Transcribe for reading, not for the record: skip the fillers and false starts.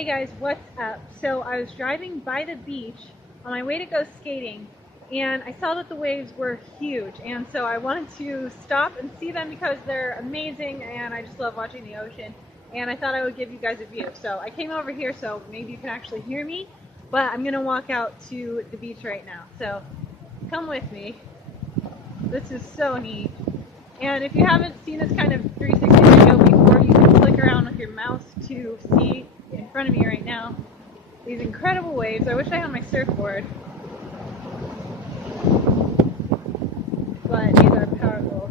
Hey guys, what's up? So I was driving by the beach on my way to go skating and I saw that the waves were huge, and so I wanted to stop and see them because they're amazing and I just love watching the ocean, and I thought I would give you guys a view. So I came over here so maybe you can actually hear me, but I'm gonna walk out to the beach right now. So come with me. This is so neat. And if you haven't seen this kind of 360 video before, you can click around with your mouse to see in front of me right now these incredible waves. I wish I had my surfboard, but these are powerful.